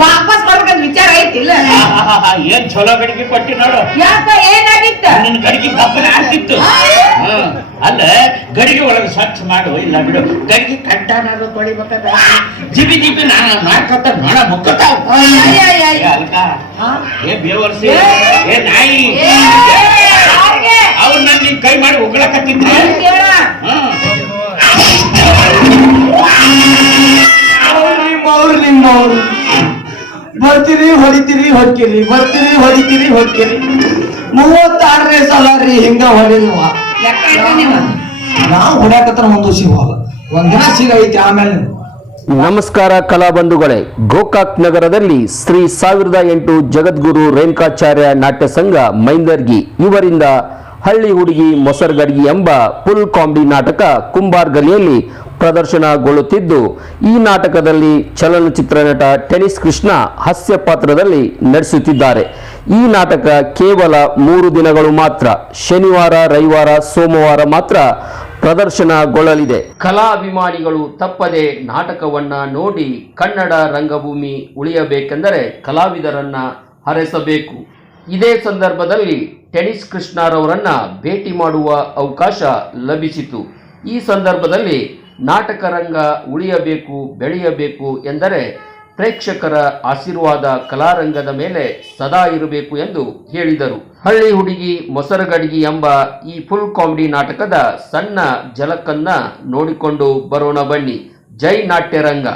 ವಾಪಸ್ ಬರ್ಬೇಕಂತ ವಿಚಾರ ಐತಿಲ್ಲ? ಆ ಏನ್ ಚಲೋ ಗಡಿಗೆ ಕೊಟ್ಟಿ ನೋಡು. ಯಾಕ ಏನಾಗಿತ್ತ? ನಿನ್ ಗಡಿಗೆ ಕಬ್ಬನ ಆಗ್ತಿತ್ತು. ಅಲ್ಲ ಗಡಿಗೆ ಒಳಗೆ ಸ್ವಚ್ಛ ಮಾಡು ಇಲ್ಲ ಬಿಡು. ಗಡಿಗೆ ಕಡ್ಡಾನಾದ್ರು ತೊಳಿಬೇಕಾದ್ರೆ ಜಿಬಿ ಜಿಬಿ ನಾ ನಾಕತ್ತ ನೋಡ ಮುಕ್ಕತಾವ ಅಲ್ಕ? ಹಾ? ಏ ಬೇವರ್ಸಿ. ಏ. ಏ ನಾಯಿ. ಅವ್ರು ನನ್ ನಿನ್ ಕೈ ಮಾಡಿ ಕೇಳ? ಹ್ಮ್ ನಿಮ್ಮವ್ರು ನಿಮ್ಮವ್ರು. ಬರ್ತೀರಿ ಹೊಡಿತೀರಿ ಹೊಕ್ಕಿರಿ. ಬರ್ತೀರಿ ಹೊಡಿತೀರಿ ಹೊಕ್ಕಿರಿ. ಮೂವತ್ತಾರನೇ ಸಲ ರೀ ಹಿಂಗ ಹೊಡಿಲ್ವ ನಾವು. ಹೊಡ್ಯಾಕತ್ರ ಒಂದು ಸಿಗೋಲ್ಲ ಒಂದಿನ ಸಿಗೈತಿ ಆಮೇಲೆ ನಮಸ್ಕಾರ ಕಲಾಬಂಧುಗಳೇ ಗೋಕಾಕ್ ನಗರದಲ್ಲಿ ಶ್ರೀ ಸಾವಿರದ ಎಂಟು ಜಗದ್ಗುರು ರೇಣುಕಾಚಾರ್ಯ ನಾಟ್ಯ ಸಂಘ ಮೈಂದರ್ಗಿ ಇವರಿಂದ ಹಳ್ಳಿ ಹುಡುಗಿ ಮೊಸರ್ಗಡ್ಗಿ ಎಂಬ ಫುಲ್ ಕಾಮಿಡಿ ನಾಟಕ ಕುಂಬಾರ್ ಗಲಿಯಲ್ಲಿ ಪ್ರದರ್ಶನಗೊಳ್ಳುತ್ತಿದ್ದು, ಈ ನಾಟಕದಲ್ಲಿ ಚಲನಚಿತ್ರ ನಟ ಟೆನಿಸ್ ಕೃಷ್ಣ ಹಾಸ್ಯ ಪಾತ್ರದಲ್ಲಿ ನಡೆಸುತ್ತಿದ್ದಾರೆ ಈ ನಾಟಕ ಕೇವಲ ಮೂರು ದಿನಗಳು ಮಾತ್ರ, ಶನಿವಾರ, ರವಿವಾರ, ಸೋಮವಾರ ಮಾತ್ರ ಪ್ರದರ್ಶನಗೊಳ್ಳಲಿದೆ. ಕಲಾಭಿಮಾನಿಗಳು ತಪ್ಪದೆ ನಾಟಕವನ್ನ ನೋಡಿ ಕನ್ನಡ ರಂಗಭೂಮಿ ಉಳಿಯಬೇಕೆಂದರೆ ಕಲಾವಿದರನ್ನ ಹರಸಬೇಕು. ಇದೇ ಸಂದರ್ಭದಲ್ಲಿ ಟೆನಿಸ್ ಕೃಷ್ಣರವರನ್ನ ಭೇಟಿ ಮಾಡುವ ಅವಕಾಶ ಲಭಿಸಿತು. ಈ ಸಂದರ್ಭದಲ್ಲಿ ನಾಟಕ ರಂಗ ಉಳಿಯಬೇಕು, ಬೆಳೆಯಬೇಕು ಎಂದರೆ ಪ್ರೇಕ್ಷಕರ ಆಶೀರ್ವಾದ ಕಲಾರಂಗದ ಮೇಲೆ ಸದಾ ಇರಬೇಕು ಎಂದು ಹೇಳಿದರು. ಹಳ್ಳಿ ಹುಡುಗಿ ಮೊಸರಗಡಿಗಿ ಎಂಬ ಈ ಫುಲ್ ಕಾಮಿಡಿ ನಾಟಕದ ಸಣ್ಣ ಜಲಕನ್ನ ನೋಡಿಕೊಂಡು ಬರೋಣ ಬನ್ನಿ. ಜೈ ನಾಟ್ಯರಂಗ.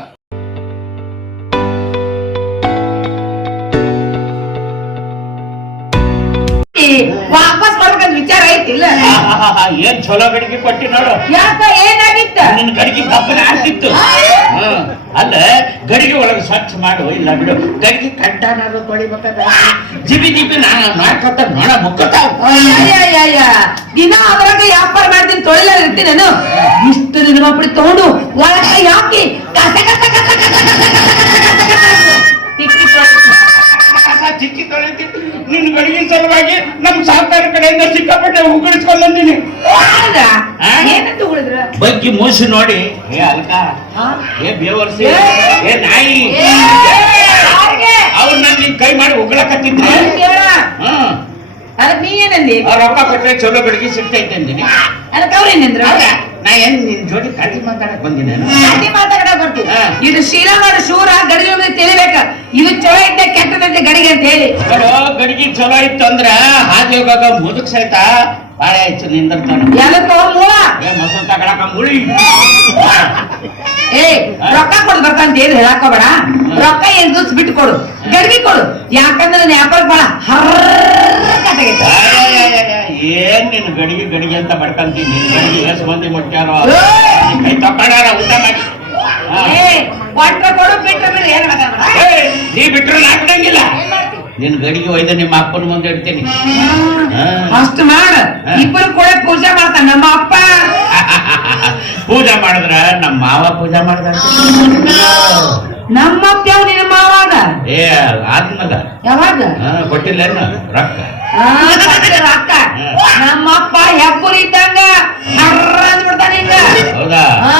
ವಾಪಸ್ ಬರ್ಬೇಕಂತ ವಿಚಾರ ಐತಿಲ್ಲ ಏನ್ ಚಲೋ ಗಡಿಗೆ ಕೊಟ್ಟಿ ನೋಡು ಯಾಕ ಏನಾಗಿತ್ತ ನಿನ್ ಗಡಿಗೆ ಕಬ್ಬನ ಆಗ್ತಿತ್ತು ಹ್ಮ್. ಅಲ್ಲ ಗಡಿಗೆ ಒಳಗೆ ಸ್ವಚ್ಛ ಮಾಡು ಇಲ್ಲ ಬಿಡು ಗಡಿಗೆ ಕಂಟಾನಾದ್ರು ಕೊಡಿಬೇಕಾದ ಜಿಬಿ ಜಿಬಿ ನಾ ಮಾಡ್ಕೊತ ನೋಡ ಮುಕ್ಕತಾವ್ ಅಯ್ಯಯ್ಯಯ್ಯ. ದಿನ ಅದ್ರಾಗ ವ್ಯಾಪಾರ ಮಾಡ್ತೀನಿ ತೊಳಿಲ ಇರ್ತೀನಿ ನಾನು ಇಷ್ಟು ದಿನ ಮಕ್ಕಳು ತಗೊಂಡು ಒಳಗೆ ಯಾಕೆ ಕಸ ಕಸ ಕಸ ಕಸ ಕಸ ಕಸ ಕಸ ಕಸ ಕಸ. ತಿಕ್ಕಿ ತೊಳ್ದು. ಚಿಕ್ಕಿ ತೊಳಿತಿ ನಿನ್ ಗಡಿಗೆ ಸಲುವಾಗಿ ನಮ್ ಸಾಕಾರ ಕಡೆಯಿಂದ ಸಿಕ್ಕಾಪಟ್ಟೆ ಉಗುಳಿಸ್ಕೊಂಡ್ ಬಂದೀನಿ? ಏನಂತ ಉಳಿದ್ರ ಬಗ್ಗಿ ಮೂಸಿ ನೋಡಿ ಏ ಅಲ್ಕ ಹಾ? ಏ ಬೇವರ್ಸಿ ಏ. ನಾಯಿ? ಅವ್ರು ನನ್ ನಿನ್ ಕೈ ಮಾಡಿ ಉಗ್ಳಕತ್ತಿದ್ರೆ ಏನ್ ಕೇಳ? ಹ್ಮ್ ಅದಕ್ ನೀ ಏನಂದಿ ಅವ್ರ ರೊಕ್ಕ ಕೊಟ್ರೆ ಚಲೋ ಗಡಿಗೆ ಸಿಗ್ತೈತೆ ಅಂದಿನಿ ಅದಕ್ಕೆ ಅವ್ರೇನಂದ್ರು ಹೌದಾ? ನಾ ಏನ್ ನಿನ್ ಜೋಡಿ ಕಾಟಿ ಮಾತಾಡಕ್ ಬಂದಿನೇನು ಇದು ಶ್ರೀರಾಮನ ಶೂರ ಗಡಿಗೆ ಮೇಲೆ ತಿಳಿಬೇಕ ಇದು ಚಲೋ ಇದ್ದ ಕೆಟ್ಟದಂತೆ ಗಡಿಗೆ ಅಂತ ಹೇಳಿ. ಗಡಿಗೆ ಚಲೋ ಇತ್ತು ಅಂದ್ರ ಹಾದಿ ಹೋಗಾಗ ಮುದುಕ್ ಸಹಿತ ಬಾಳೆ ಹೆಚ್ಚು ನಿಂದಿರ್ತಾನ. ಎಲ್ಲಕ್ಕೋ ಮೂಲ ಮೊಸರು ತಗೊಳಕ ಮುಳಿ ಏ ರೊಕ್ಕ ಕೊಡು ಬರ್ಕಂತ ಏನು ಹೇಳಾಕೋಬೇಡ. ರೊಕ್ಕ ಏನ್ ದುಡ್ಡು ಬಿಟ್ಟು ಕೊಡು. ಗಡಿಗೆ ಕೊಡು. ಯಾಕಂದ್ರೆ ವ್ಯಾಪಾರ ಬಾಳ ಹರ್ರಕತ್ತಾಗೈತೆ. ಏನ್ ನಿನ್ ಗಡಿಗೆ ಗಡಿಗೆ ಅಂತ ಬಡ್ಕಂತೀನಿ ಗಡಿಗೆ ಎಷ್ಟ್ ಮಂದಿ ಮುಟ್ಟ್ಯಾರೋ ಕೈ ತಕೊಂಡಾರ ಊಟ ಮಾಡಿ. ನೀ ಬಿಟ್ರೆ ಮಾಡ್ತಿ? ನಿನ್ ಗಡಿಗೆ ಒಯ್ದ ನಿಮ್ಮ ಅಪ್ಪನ ಮುಂದೆ ಇಡ್ತೀನಿ. ಅಷ್ಟು ಮಾಡ. ಇಬ್ಬರು ಕೂಡ ಪೂಜೆ ಮಾಡ್ತಾನ ನಮ್ಮ ಅಪ್ಪ. ಪೂಜೆ ಮಾಡಿದ್ರ ನಮ್ಮ ಮಾವ ಪೂಜೆ ಮಾಡ್ದ ನಮ್ಮ ಅಪ್ಪ ಯಾವ ನಿನ್ನ ಅದ? ಏ ಆತ್ಮಗ ಯಾವಾಗ? ಕೊಟ್ಟಿಲ್ಲ ರೊಕ್ಕ. ಕೊಟ್ಟಿಲ್ಲ ಅಕ್ಕ ನಮ್ಮಪ್ಪ ಹೆಬ್ಬುರಿ ಇದ್ದಂಗ ಹೌದಾ ಹಾ.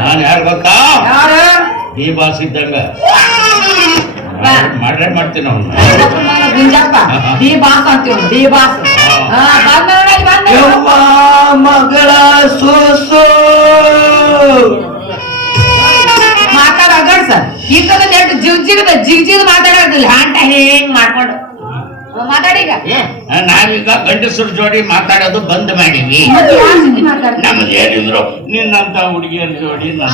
ನಾನು ಯಾರು ಗೊತ್ತಾ? ಯಾರು? ಈ ಬಾಸ್ ಇದ್ದಂಗ ಆ ಮಾಡ್ರೆ ಮಾಡ್ತೀನಿ ಅವ್ನು. ಗುಂಜಪ್ಪ ಡಿ ಬಾಸ್ ಅಂತೀವ್ ಡಿ ಬಾಸ್ ಮಗಳ ಸೋಸು. ಮಾತಾಡ ಸರ್. ಇಂಥದ್ದು ನೆಟ್ ಜಿಗ್ ಜಿಗದ ಜಿಗ್ ಜಿಗ್ ಮಾತಾಡೋದಿಲ್ಲ. ಹ್ಯಾಂಟ ಹೆಂಗ್ ಮಾಡ್ಕೊಂಡು. ಮಾತಾಡೀಗ ನಾವೀಗ ಗಂಡಸರ ಜೋಡಿ ಮಾತಾಡೋದು ಬಂದ್ ಮಾಡೀವಿ. ನಮಗೆ? ನಮ್ದು ಏನಿದ್ರು ನಿನ್ನಂತ ಹುಡುಗಿಯರ ಜೋಡಿ ನನ್ನ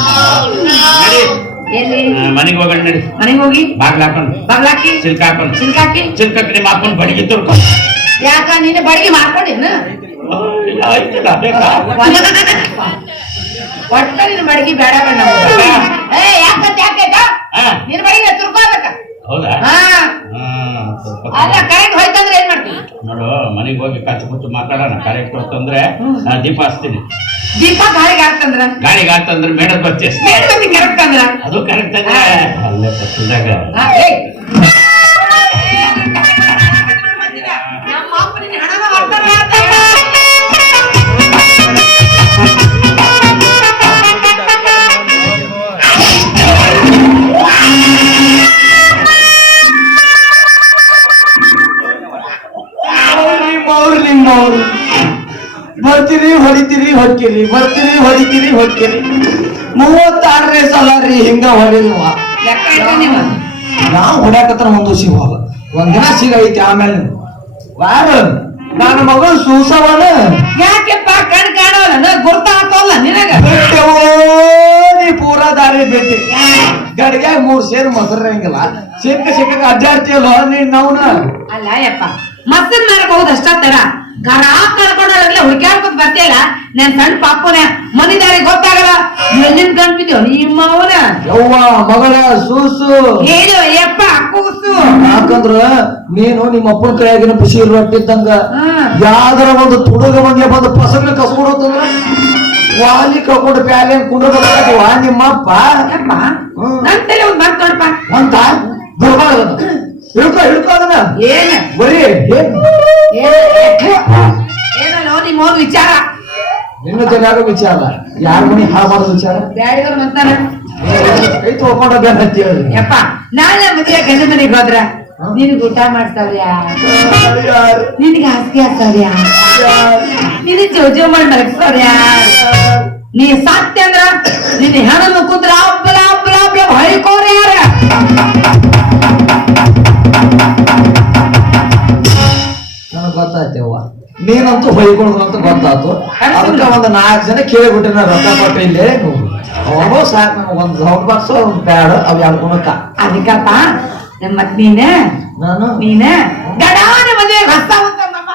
ಮನೆಗೆ ಹೋಗೋಣ ನಡಿ. ಮನೆಗೆ ಹೋಗಿ? ಬಾಗ್ಲ ಹಾಕೊಂಡು ಬಗ್ಲಾಕಿ ಚಿಲ್ಕ ಹಾಕೊಂಡು ಚಿಲ್ಕಾಕಿ ಚಿಲ್ಕಕ್ಕೆ ನಿಮ್ಮ ಹಾಕೊಂಡು ಬಡಿಗೆ ತುರ್ಕೊಂಡು ಯಾಕ ನೀನು ಬಡಿಗೆ ಮಾಡ್ಕೊಂಡಿ ಆಯ್ತಿಲ್ಲ ಬೇಕಾ? ಒಟ್ಟ ನಿನ್ನ ಬಡಿಗೆ ಬೇಡ ಬೇಡ ಮಾಡ್ತಾಳ ನಾ ಕರೆಕ್ಟ್ ಹೊತ್ತಂದ್ರೆ ನಾ ದೀಪ ಹಚ್ತೀನಿ. ದೀಪ ಗಾಳಿಗೆ ಹಾಕ್ತಂದ್ರ? ಗಾಳಿಗೆ ಹಾಕ್ತಂದ್ರ ಮೇಡಮ್ ಬರ್ತೀವಿ ಕರೆಕ್ಟ್ ಅಂದ್ರ? ಅದು ಕರೆಕ್ಟ್ ಅಂದ್ರೆ ಅಲ್ಲೇ ಬರ್ತಿದ್ದಾಗ ಬರ್ತೀರಿ ಹೊಡಿತೀರಿ ಹೊಕ್ಕಿರಿ ಬರ್ತೀರಿ ಹೊಡಿತೀರಿ ಹೊಕ್ಕಿರಿ ಮೂವತ್ತಾರನೇ ಸಲ ರೀ ಹಿಂಗ ಹೊಡಿಲ್ವ ನೀವು. ಹೊಡ್ಯಾಕತ್ರ ಒಂದು ಸಿಗೋಲ್ಲ ಒಂದಿನ ಸಿಗೈತಿ ಆಮೇಲೆ. ವಾರ. ನನ್ನ ಮಗ ಸೂಸವನ. ಯಾಕೆಪ್ಪ ಕಣ್ ಕಾಣೋಲ್ಲ? ಗುರ್ತ ಹಾಕೋಲ್ಲ ನಿನಗ. ನೀ ಪೂರಾ ದಾರಿ ಬಿಟ್ಟಿ. ಗಡಿಗೆ ಮೂರ್ ಸೇರು ಮೊಸರಂಗಿಲ್ಲ. ಸಿಕ್ಕ ಸಿಕ್ಕ ಅಡ್ಡಾಡ್ತೀಯಲ್ಲ ನೀನ್ ನಾವು ಅಲ್ಲ ಯಪ್ಪ ಮಸ್ತ್ ಮಾಡಬಹುದು ಅಷ್ಟ ತರ? ಕರ ಕಳ್ಕೊಂಡಲ್ಲ ಹುಡ್ಕ್ಯಾಡ್ಕೊತ ಬರ್ತಿಯಲ್ಲ? ನನ್ ಸಣ್ಣ ಪಾಪುನ ಮನಿ ದಾರಿ ಗೊತ್ತಾಗಲ್ಲ. ಎಲ್ಲಿಂದ ಕಂಡ್ಬಿದ್ಯೋ ನಿಮ್ಮ ಅವನ. ಯವ್ವ ಮಗಳ ಸೂಸು. ಹೇಳು ಯಪ್ಪ ಕೂಸು. ಯಾಕಂದ್ರ ನೀನು ನಿಮ್ಮ ಅಪ್ಪನ ಕೈಯಾಗಿನ ಖುಷಿ ಇರುವಂತಿದ್ದಂಗ. ಯಾವ್ದಾರ ಒಂದು ತುಡುಗ ಮಂದಿ ಬಂದು ಪಸಂಗ ಕಸ್ಕೊಡತ್ತಂದ್ರ ವಾಲಿ ಕಳ್ಕೊಂಡು ಪ್ಯಾಲೆ ನಿಮ್ಮಪ್ಪ. ಹ್ಮ್. ನನ್ ತಲೆ ಒಂದ್ ಮಾತ್ ನೋಡಪ್ಪ. ಅಂತ ದುರ್ಬಾರ್ದನ ಹಿಡ್ಕೊ ಹಿಡ್ಕೊ ಅದನ್ನ. ಏನ್? ಬರೀ ಏನ್? ತಲೆಯಾಗ ವಿಚಾರ? ಯಾರ ಮನಿ ಹಾಳು ಮಾಡೋ ವಿಚಾರ? ಬ್ಯಾಡಿದವ್ರು ಅಂತಾನ ಕೈ ತೊಳ್ಕೊಂಡ ಬೇಡ ಅಂತ ಹೇಳಿ ಯಪ್ಪ ನಾಳೆ ಮದುವೆ ಗಂಡ ಮನೆಗೆ ಹೋದ್ರ? ನಿನಗ್ ಊಟ ಮಾಡ್ತಾವ್ರ್ಯಾ ನಿನಗೆ ಹಾಸಿಗೆ ಹಾಕ್ತಾವ್ರ್ಯಾ ನಿನಗೆ ಜೋಜೋ ಮಾಡಿ ಮಲಗಿಸ್ತಾವ್ರ್ಯಾ ನೀ ಸಾತ್ಯ ಅಂದ್ರ ನಿನ್ನ ಹೆಣ ನೀನಂತೂ ಹೊಯ್ಕೊಳ್ಳೋದು ಅಂತ ಗೊತ್ತಾಯ್ತು. ಅದಕ್ಕೆ ಒಂದು ನಾಲ್ಕು ಜನ ಕೇಳಿಬಿಟ್ಟೆ ನಾ ರೊಕ್ಕ ಕೊಟ್ಟು ಇಲ್ಲೇ. ಅವಾಗೋ ಸಾಕು ಒಂದು ಸೌಂಡ್ ಬಾಕ್ಸ್ ಒಂದು ಪ್ಯಾಡ್ ಅವು ಎರಡು ಗುಣಕ್ಕ ಅದಕ್ಕಪ್ಪ ಮತ್ ನೀನ ನಾನು? ನೀನೇ. ಗಡಾನ ಮದುವೆ ಅಂತ ನಮ್ಮ.